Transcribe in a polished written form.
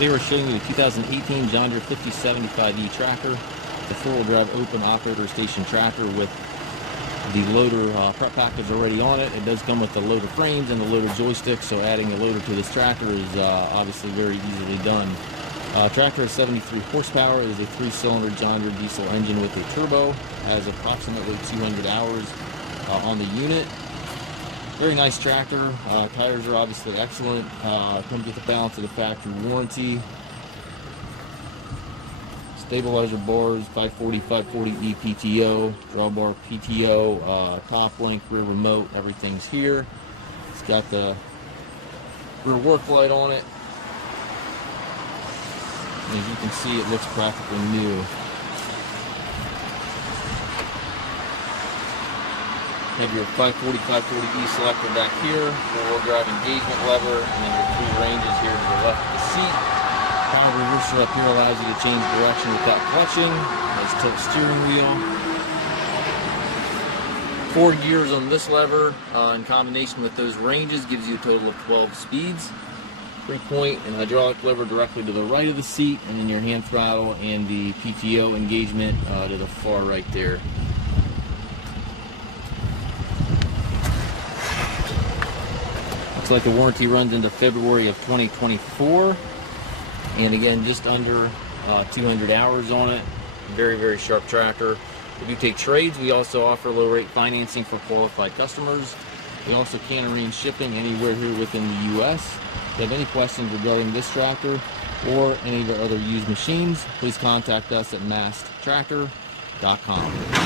Today we're showing you the 2018 John Deere 5075E tractor. It's a four-wheel drive open operator station tractor with the loader prep package already on it. It does come with the loader frames and the loader joystick, so adding a loader to this tractor is obviously very easily done. Tractor has 73 horsepower. It is a 3-cylinder John Deere diesel engine with a turbo. Has approximately 200 hours on the unit. Very nice tractor. Tires are obviously excellent. Comes with the balance of the factory warranty. Stabilizer bars, 540, 540E PTO, drawbar PTO, top link, rear remote, everything's here. It's got the rear work light on it. And as you can see, it looks practically new. Have your 540, 540E selector back here, four-wheel drive engagement lever, and then your three ranges here to the left of the seat. Power reverser up here allows you to change direction without clutching. Nice tilt steering wheel. 4 gears on this lever in combination with those ranges gives you a total of 12 speeds. 3-point and hydraulic lever directly to the right of the seat, and then your hand throttle and the PTO engagement to the far right there. Looks like the warranty runs into February of 2024. And again, just under 200 hours on it. Very, very sharp tractor. If you take trades, we also offer low rate financing for qualified customers. We also can arrange shipping anywhere here within the U.S. If you have any questions regarding this tractor or any of our other used machines, please contact us at massedtractor.com.